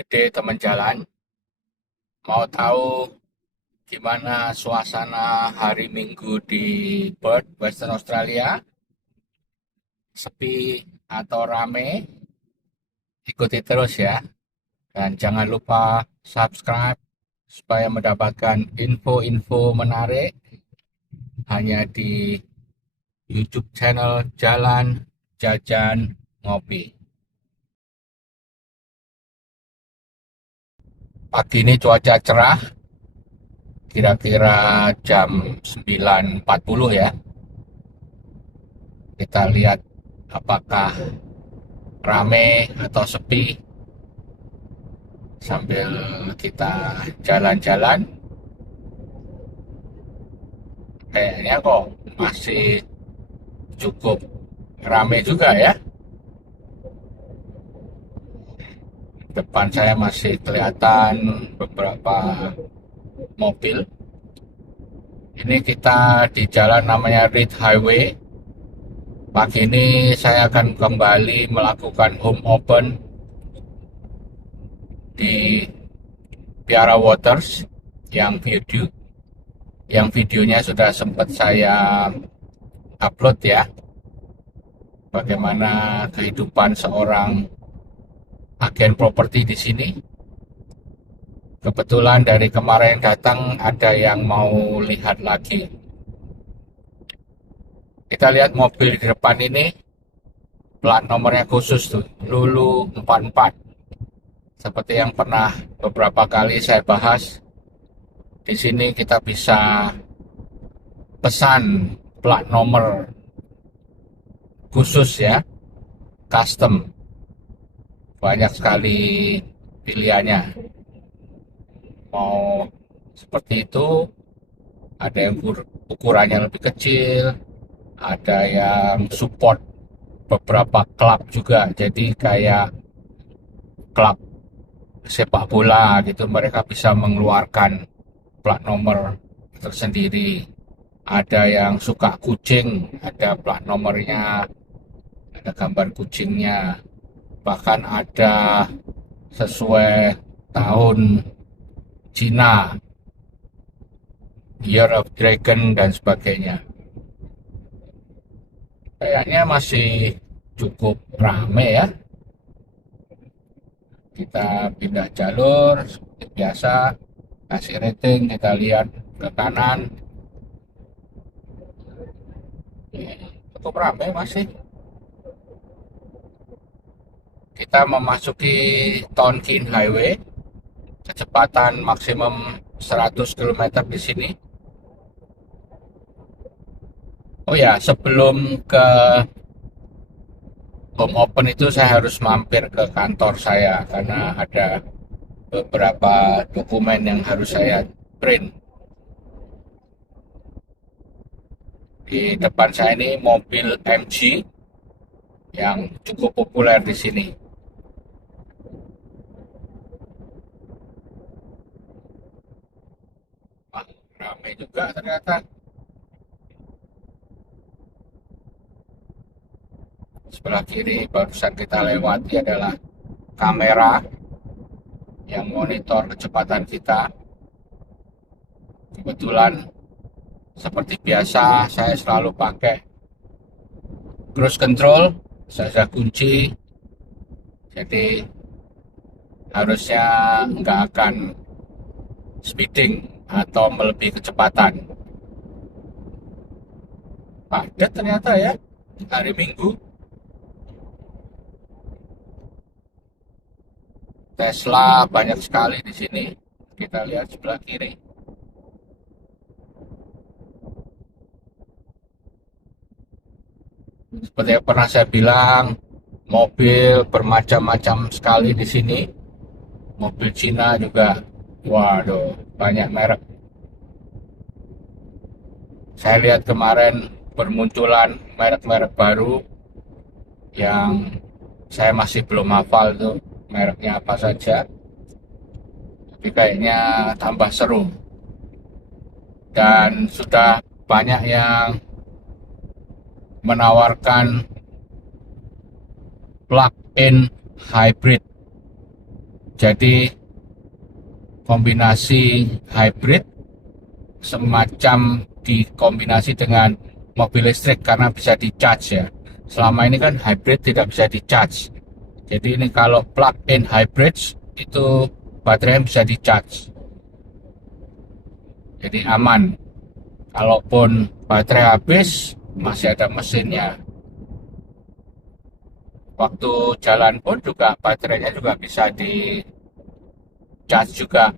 Gede teman jalan, mau tahu gimana suasana hari Minggu di Perth, Western Australia? Sepi atau rame? Ikuti terus ya. Dan jangan lupa subscribe supaya mendapatkan info-info menarik hanya di YouTube channel Jalan Jajan Ngopi. Pagi ini cuaca cerah, kira-kira jam 9.40 ya. Kita lihat apakah rame atau sepi sambil kita jalan-jalan. Kayaknya kok masih cukup rame juga ya. Depan saya masih kelihatan beberapa mobil. Ini kita di jalan namanya Reed Highway. Pagi ini saya akan kembali melakukan home open di Piara Waters yang videonya sudah sempat saya upload ya. Bagaimana kehidupan seorang agen properti di sini. Kebetulan dari kemarin datang ada yang mau lihat lagi. Kita lihat mobil di depan ini, plat nomornya khusus tuh, Lulu 44. Seperti yang pernah beberapa kali saya bahas, di sini kita bisa pesan plat nomor khusus ya, custom. Banyak sekali pilihannya. Mau seperti itu, ada yang ukurannya lebih kecil, ada yang support beberapa klub juga, jadi kayak klub sepak bola gitu, mereka bisa mengeluarkan plat nomor tersendiri. Ada yang suka kucing, ada plat nomornya, ada gambar kucingnya, bahkan ada sesuai tahun Cina, Year of Dragon dan sebagainya. Kayaknya masih cukup rame ya. Kita pindah jalur seperti biasa, kasih rating, kita lihat ke kanan. Cukup rame masih. Kita memasuki Tonkin Highway, kecepatan maksimum 100 km di sini. Oh ya, sebelum ke home open itu saya harus mampir ke kantor saya karena ada beberapa dokumen yang harus saya print. Di depan saya ini mobil MG yang cukup populer di sini. Wah, ramai juga ternyata. Sebelah kiri barusan kita lewati adalah kamera yang monitor kecepatan kita. Kebetulan seperti biasa saya selalu pakai cruise control, saya kunci, jadi harusnya nggak akan speeding atau melebihi kecepatan. Padat ternyata ya hari Minggu. Tesla banyak sekali di sini. Kita lihat sebelah kiri. Seperti yang pernah saya bilang, mobil bermacam-macam sekali di sini. Mobil Cina juga, waduh, banyak merek. Saya lihat kemarin bermunculan merek-merek baru yang saya masih belum hafal tuh mereknya apa saja. Tapi kayaknya tambah seru. Dan sudah banyak yang menawarkan plug-in hybrid Jadi kombinasi hybrid semacam dikombinasi dengan mobil listrik karena bisa di-charge ya. Selama ini kan hybrid tidak bisa di-charge. Jadi ini kalau plug-in hybrid itu baterainya bisa di-charge. Jadi aman. Kalaupun baterai habis, masih ada mesinnya. Waktu jalan pun juga baterainya juga bisa di-charge juga.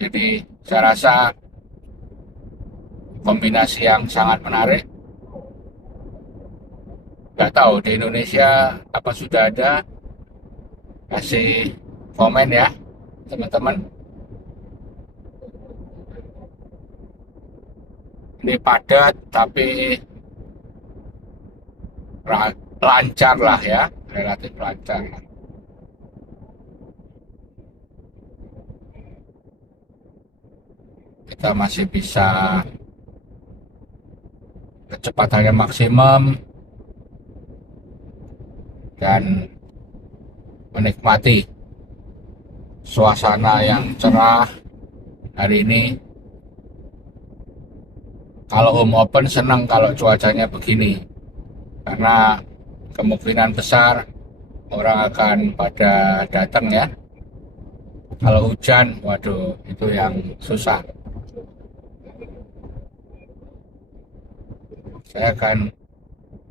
Jadi saya rasa kombinasi yang sangat menarik. Nggak tahu di Indonesia apa sudah ada, kasih komen ya teman-teman. Ini padat tapi lancar lah ya, relatif lancar. Kita masih bisa kecepatannya maksimum dan menikmati suasana yang cerah hari ini. Kalau home open senang kalau cuacanya begini, karena kemungkinan besar orang akan pada datang ya. Kalau hujan, waduh, itu yang susah. Saya akan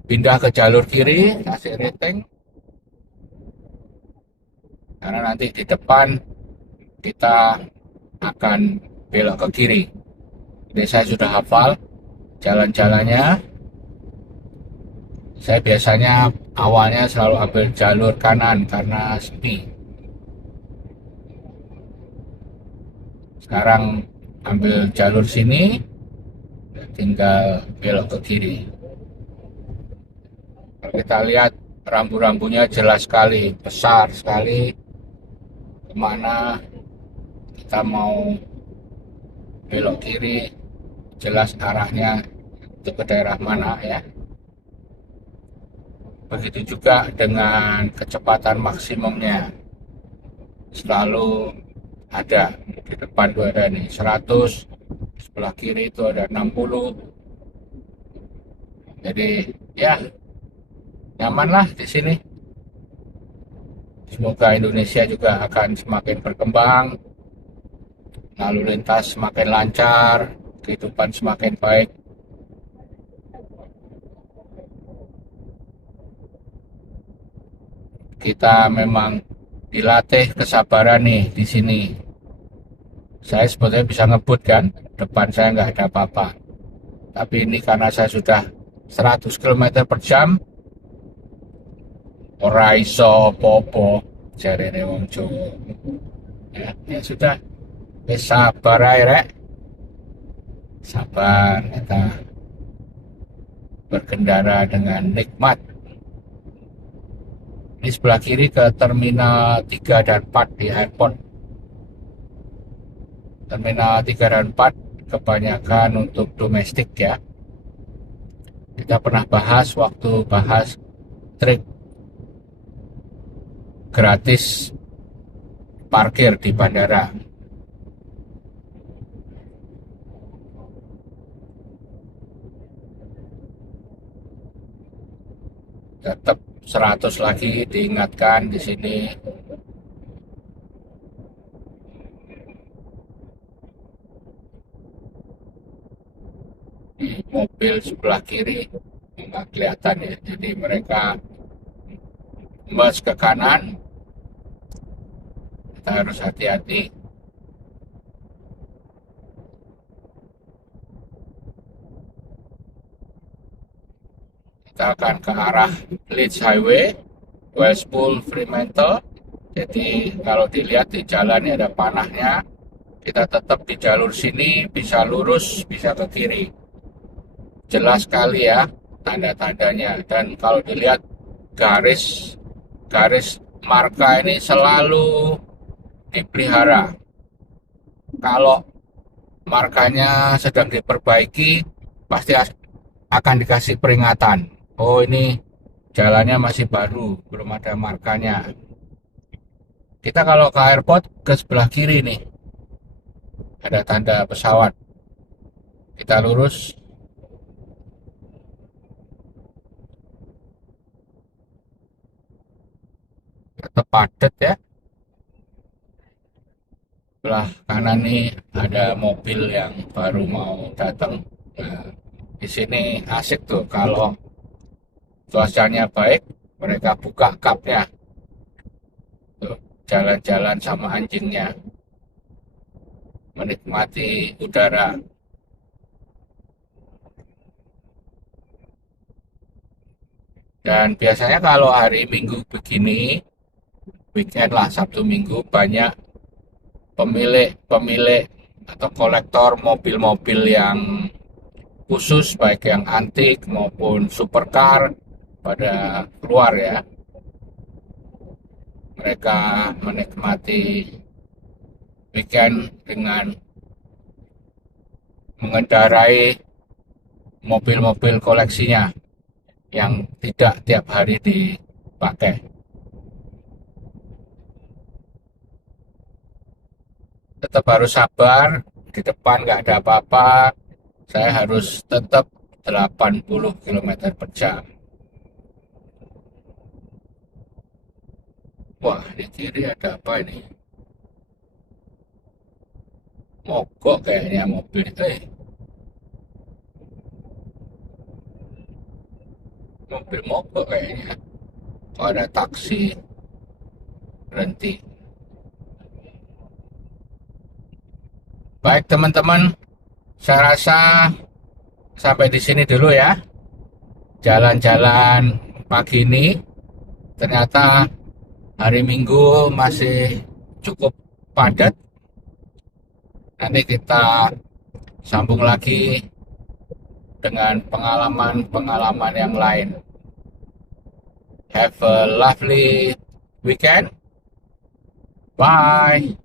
pindah ke jalur kiri, kasih rating. Karena nanti di depan kita akan belok ke kiri. Jadi saya sudah hafal jalan-jalannya. Saya biasanya awalnya selalu ambil jalur kanan karena sepi. Sekarang ambil jalur sini, tinggal belok ke kiri. Kalau kita lihat rambu-rambunya jelas sekali, besar sekali. Kemana kita mau belok kiri, jelas arahnya itu ke daerah mana ya. Begitu juga dengan kecepatan maksimumnya, selalu ada. Di depan itu ada nih 100, sebelah kiri itu ada 60. Jadi ya nyamanlah di sini. Semoga Indonesia juga akan semakin berkembang, lalu lintas semakin lancar, kehidupan semakin baik. Kita memang dilatih kesabaran nih di sini. Saya sebetulnya bisa ngebut kan, depan saya nggak ada apa-apa. Tapi ini karena saya sudah 100 km per jam, ora iso popo jarene wong Jawa. Ya sudah, sabar ae rek. Sabar, kita berkendara dengan nikmat. Ini sebelah kiri ke terminal 3 dan 4 di airport. Terminal 3 dan 4 kebanyakan untuk domestik ya. Kita pernah bahas waktu bahas trip gratis parkir di bandara. Tetap 100 lagi diingatkan di sini. Di mobil sebelah kiri nggak kelihatan ya, jadi mereka membas ke kanan. Kita harus hati-hati. Kita akan ke arah Leeds Highway, Westpool, Fremantle. Jadi kalau dilihat di jalan ini ada panahnya, kita tetap di jalur sini, bisa lurus, bisa ke kiri. Jelas sekali ya tanda-tandanya. Dan kalau dilihat garis marka ini selalu dipelihara. Kalau markanya sedang diperbaiki, pasti akan dikasih peringatan. Oh, ini jalannya masih baru, belum ada markanya. Kita kalau ke airport ke sebelah kiri nih, ada tanda pesawat. Kita lurus, tetap padat ya. Sebelah kanan nih ada mobil yang baru mau datang. Nah, di sini asik tuh kalau cuacanya baik, mereka buka kapnya. Tuh, jalan-jalan sama anjingnya, menikmati udara. Dan biasanya kalau hari Minggu begini, weekend lah, Sabtu Minggu, banyak pemilik-pemilik atau kolektor mobil-mobil yang khusus, baik yang antik maupun supercar, pada keluar ya. Mereka menikmati weekend dengan mengendarai mobil-mobil koleksinya yang tidak tiap hari dipakai. Tetap harus sabar, di depan nggak ada apa-apa, saya harus tetap 80 km per jam. Wah, di kiri ada apa ini? Mogok kayaknya mobil. Mobil mogok kayaknya. Oh, ada taksi berhenti. Baik teman-teman, saya rasa sampai di sini dulu ya. Jalan-jalan pagi ini, ternyata hari Minggu masih cukup padat. Nanti kita sambung lagi dengan pengalaman-pengalaman yang lain. Have a lovely weekend. Bye.